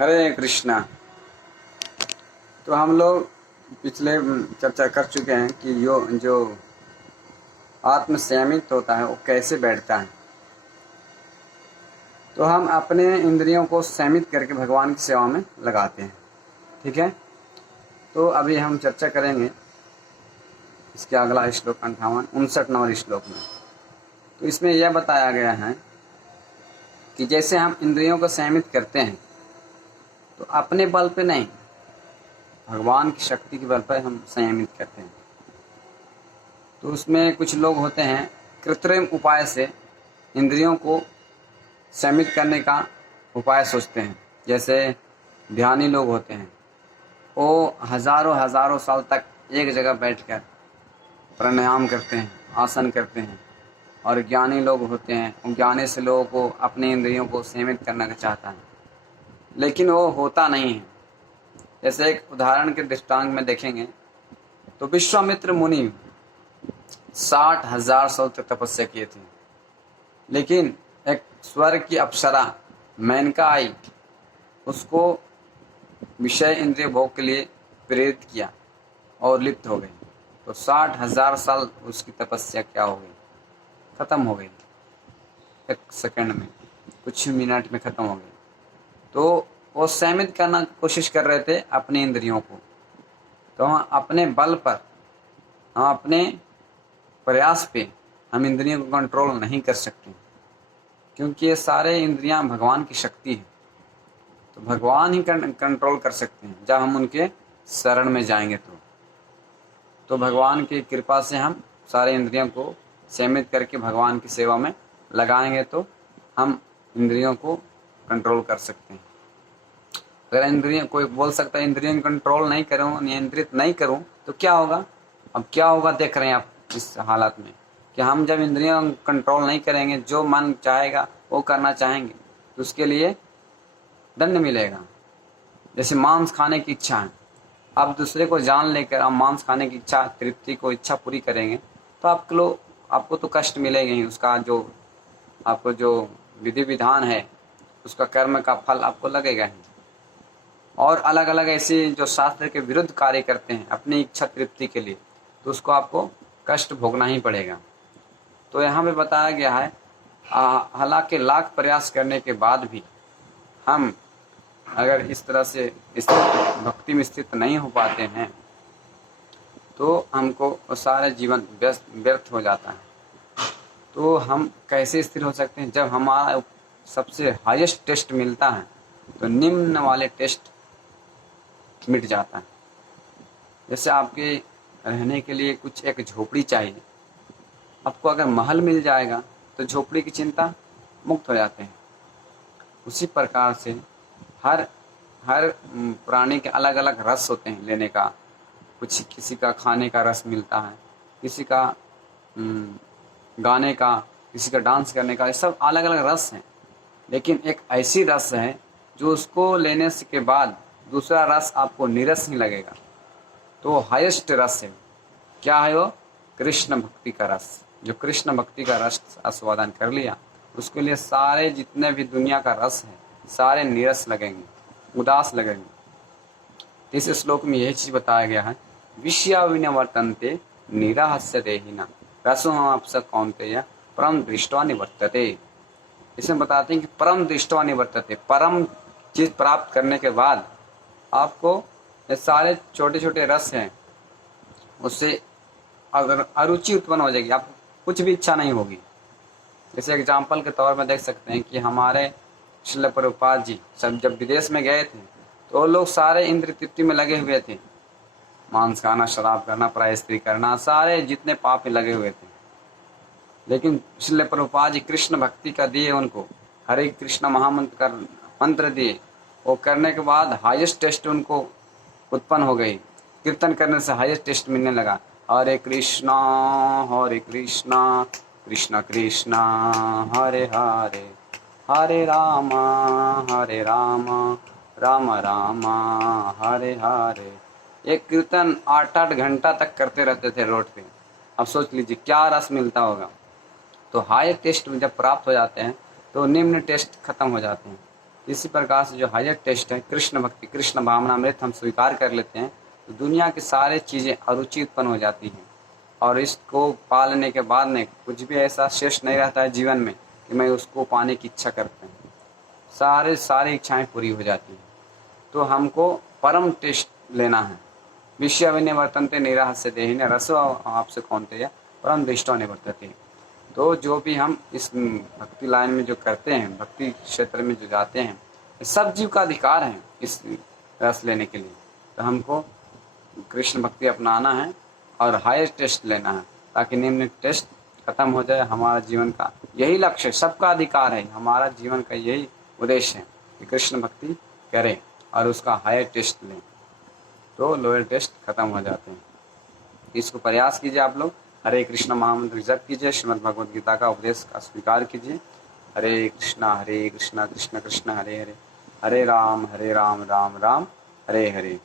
हरे कृष्णा। तो हम लोग पिछले चर्चा कर चुके हैं कि जो आत्म संयमित होता है वो कैसे बैठता है। तो हम अपने इंद्रियों को संयमित करके भगवान की सेवा में लगाते हैं। ठीक है, तो अभी हम चर्चा करेंगे इसके अगला श्लोक 59 नंबर श्लोक में। तो इसमें यह बताया गया है कि जैसे हम इंद्रियों को संयमित करते हैं तो अपने बल पे नहीं, भगवान की शक्ति के बल पर हम संयमित करते हैं। तो उसमें कुछ लोग होते हैं कृत्रिम उपाय से इंद्रियों को संयमित करने का उपाय सोचते हैं। जैसे ध्यानी लोग होते हैं, वो हजारों साल तक एक जगह बैठकर प्राणायाम करते हैं, आसन करते हैं। और ज्ञानी लोग होते हैं, ज्ञानी से लोगों को अपने इंद्रियों को सीमित करना चाहता है, लेकिन वो होता नहीं है। जैसे एक उदाहरण के दृष्टांत में देखेंगे तो विश्वामित्र मुनि 60,000 साल तक तपस्या किए थे, लेकिन एक स्वर्ग की अप्सरा मेनका आई, उसको विषय इंद्रिय भोग के लिए प्रेरित किया और लिप्त हो गई। तो 60,000 साल उसकी तपस्या क्या हो गई, खत्म हो गई। एक सेकंड में, कुछ मिनट में खत्म हो गई। तो वो संयमित करना कोशिश कर रहे थे अपने इंद्रियों को। तो हम अपने बल पर, हम अपने प्रयास पे हम इंद्रियों को कंट्रोल नहीं कर सकते, क्योंकि ये सारे इंद्रियां भगवान की शक्ति है। तो भगवान ही कंट्रोल कर सकते हैं जब हम उनके शरण में जाएंगे। तो भगवान की कृपा से हम सारे इंद्रियों को सीमित करके भगवान की सेवा में लगाएंगे तो हम इंद्रियों को कंट्रोल कर सकते हैं। अगर इंद्रियों, कोई बोल सकता है इंद्रियों को कंट्रोल नहीं करूँ, नियंत्रित नहीं करूँ तो क्या होगा। अब क्या होगा देख रहे हैं आप इस हालत में कि हम जब इंद्रियों कंट्रोल नहीं करेंगे, जो मन चाहेगा वो करना चाहेंगे, तो उसके लिए दंड मिलेगा। जैसे मांस खाने की इच्छा है, आप दूसरे को जान लेकर आप मांस खाने की इच्छा, तृप्ति को इच्छा पूरी करेंगे तो आपको तो कष्ट मिलेगा ही। उसका जो आपको जो विधि विधान है, उसका कर्म का फल आपको लगेगा ही। और अलग अलग ऐसे जो शास्त्र के विरुद्ध कार्य करते हैं अपनी इच्छा तृप्ति के लिए, तो उसको आपको कष्ट भोगना ही पड़ेगा। तो यहाँ पे बताया गया है, हालांकि लाख प्रयास करने के बाद भी हम अगर इस तरह से इस भक्ति में स्थित नहीं हो पाते हैं तो हमको सारा जीवन व्यर्थ हो जाता है। तो हम कैसे स्थिर हो सकते हैं, जब हमारा सबसे हाईएस्ट टेस्ट मिलता है तो निम्न वाले टेस्ट मिट जाता है। जैसे आपके रहने के लिए कुछ एक झोपड़ी चाहिए, आपको अगर महल मिल जाएगा तो झोपड़ी की चिंता मुक्त हो जाते हैं। उसी प्रकार से हर प्राणी के अलग अलग रस होते हैं लेने का। कुछ किसी का खाने का रस मिलता है, किसी का गाने का, किसी का डांस करने का, ये सब अलग अलग रस हैं। लेकिन एक ऐसी रस है जो उसको लेने से के बाद दूसरा रस आपको नीरस नहीं लगेगा। तो हाईएस्ट रस है, क्या है वो? कृष्ण भक्ति का रस। जो कृष्ण भक्ति का रस आस्वादन कर लिया, उसके लिए सारे जितने भी दुनिया का रस है सारे नीरस लगेंगे, उदास लगेंगे। इस श्लोक में यही चीज बताया गया है, विषया विनिवर्तन्ते निराहस्य देहिना रसो हम अपसत कौन्तेय परम दृष्ट्वा निवर्तते। इसमें बताते हैं कि परम दृष्ट्वा निवर्तते, परम चीज प्राप्त करने के बाद आपको ये सारे छोटे छोटे रस हैं उससे अगर अरुचि उत्पन्न हो जाएगी, आपको कुछ भी इच्छा नहीं होगी। जैसे एग्जाम्पल के तौर पर देख सकते हैं कि हमारे श्रील प्रभुपाद जी सब जब विदेश में गए थे तो वो लोग सारे इंद्रिय तृप्ति में लगे हुए थे, मांस खाना, शराब करना, प्राय स्त्री करना, सारे जितने पाप में लगे हुए थे। लेकिन श्रील प्रभुपाद जी कृष्ण भक्ति का दिए, उनको हरे कृष्ण महामंत्र का मंत्र दिए, वो करने के बाद हाईएस्ट टेस्ट उनको उत्पन्न हो गई। कीर्तन करने से हाईएस्ट टेस्ट मिलने लगा, हरे कृष्णा कृष्ण कृष्ण हरे हरे, हरे राम राम राम हरे हरे। एक कीर्तन 8-8 घंटा तक करते रहते थे रोड पे। अब सोच लीजिए क्या रस मिलता होगा। तो हाई टेस्ट जब प्राप्त हो जाते हैं तो निम्न टेस्ट खत्म हो जाते हैं। इसी प्रकार से जो हायर टेस्ट है कृष्ण भक्ति, कृष्ण भावनामृत हम स्वीकार कर लेते हैं तो दुनिया की सारी चीज़ें अरुचि उत्पन्न हो जाती हैं और इसको पा लेने के बाद में कुछ भी ऐसा शेष नहीं रहता है जीवन में कि मैं उसको पाने की इच्छा करते हैं, सारी इच्छाएं पूरी हो जाती हैं। तो हमको परम टेस्ट लेना है। विषय विनिवर्तन्ते निराहस्य देहिने रसो आपसे कौन्तेय परम दृष्टो निवर्तते। तो जो भी हम इस भक्ति लाइन में जो करते हैं, भक्ति क्षेत्र में जो जाते हैं, सब जीव का अधिकार है इस रस लेने के लिए। तो हमको कृष्ण भक्ति अपनाना है और हायर टेस्ट लेना है ताकि निम्न टेस्ट खत्म हो जाए। हमारा जीवन का यही लक्ष्य है, सबका अधिकार है, हमारा जीवन का यही उद्देश्य है कि कृष्ण भक्ति करें और उसका हायर टेस्ट लें तो लोअर टेस्ट खत्म हो जाते हैं। इसको प्रयास कीजिए आप लोग। हरे कृष्ण महामंत्र जप कीजिए, श्रीमद् भगवद गीता का उपदेश का स्वीकार कीजिए। हरे कृष्ण कृष्ण कृष्ण हरे हरे, हरे राम राम राम हरे हरे।